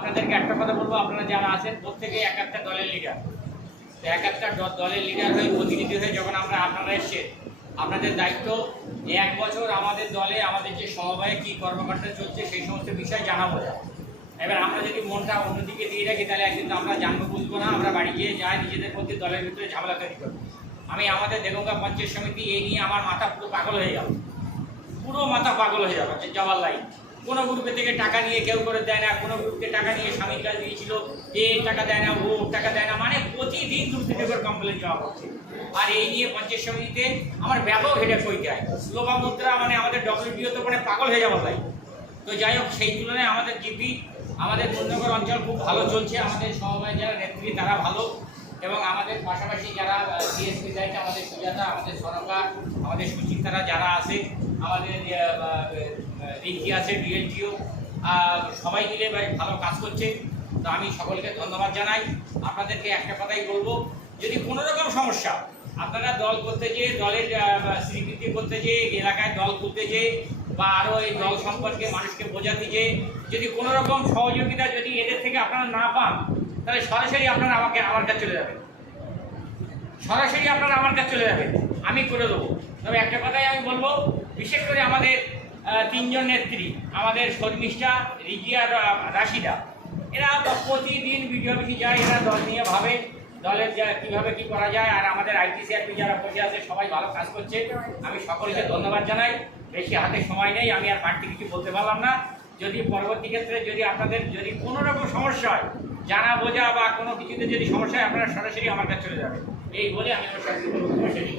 আপনাদেরকে একটা কথা বলবো, আপনারা যারা আছেন প্রত্যেকে এক একটা দলের লিডার। এক একটা দলের লিডার হয়ে প্রতিনিধি হয়ে যখন আপনারা এসছেন, আপনাদের দায়িত্ব এক বছর আমাদের দলে আমাদের যে সমবায়ে কী কর্মকাণ্ড চলছে সেই সমস্ত বিষয় জানাবো। এবার আমরা যদি মনটা অন্যদিকে দিয়ে রাখি তাহলে একদিন আমরা জানবো বুঝবো না, আমরা বাড়ি গিয়ে যাই নিজেদের মধ্যে দলের ভিতরে ঝামেলা তৈরি করবো। আমি আমাদের দেগঙ্গা পঞ্চায়েত সমিতি এই নিয়ে আমার মাথা পুরো পাগল হয়ে যাবে, পুরো মাথা পাগল হয়ে যাবে। যাওয়ার লাইন কোনো গ্রুপে থেকে টাকা নিয়ে কেউ করে দেয় না, কোনো গ্রুপকে টাকা নিয়ে স্বামীর কাছে দিয়েছিল, এ টাকা দেয় না, ও টাকা দেয় না, মানে প্রতিদিন দুর্নীতির কমপ্লেন জমা করছে। আর এই নিয়ে পঞ্চায়েত সমিতিতে আমার ব্যাপক হেডেক হয়ে যায়। স্লোভা মুদ্রা মানে আমাদের ডব্লিউডিও তো মানে পাগল হয়ে যাওয়ার লাইন। তো যাই হোক, সেই তুলনায় আমাদের জিপি আমাদের নন্দনগর অঞ্চল খুব ভালো চলছে। আমাদের সমবায় যারা নেত্রী তারা ভালো, এবং আমাদের পাশাপাশি যারা ডিএসপি দায়িত্ব আমাদের সুজাতা, আমাদের সরকা, আমাদের সুচিন্তারা যারা আছে, আমাদের রিঙ্কি আছে, ডিএলজিও, সবাই মিলে ভালো কাজ করছে। তো আমি সকলকে ধন্যবাদ জানাই। আপনাদেরকে একটা কথাই বলবো, যদি কোনো রকম সমস্যা আপনারা দল করতে যেয়ে, দলের স্বীকৃতি করতে যেয়ে, এলাকায় দল করতে যেয়ে, বা আরও এই দল সম্পর্কে মানুষকে বোঝাতে যেয়ে যদি কোনো রকম সহযোগিতা যদি এদের থেকে আপনারা না পান, তাহলে সরাসরি আপনারা আমার কাছে চলে যাবেন, সরাসরি আপনারা আমার কাছে চলে যাবেন, আমি করে দেবো। তবে একটা কথাই আমি বলবো, বিশেষ করে আমাদের তিনজন নেত্রী, আমাদের শর্মিষ্ঠা, রিজিয়া, রাশিদা, এরা প্রতিদিন ভিডিও অফিসে যায়, এরা দল নিয়ে ভাবে দলের কীভাবে কী করা যায়। আর আমাদের আইটিসিআরপি যারা বসে আছে সবাই ভালো কাজ করছে, আমি সকলকে ধন্যবাদ জানাই। বেশি হাতে সময় নেই, আমি আর বাড়তি কিছু বলতে পারলাম না। যদি পরবর্তী ক্ষেত্রে যদি আপনাদের যদি কোনো রকম সমস্যা হয়, জানা বোঝা বা কোনো কিছুতে যদি সমস্যা হয়, আপনারা সরাসরি আমার কাছে চলে যাবেন। এই বলে আমি আমার সঙ্গে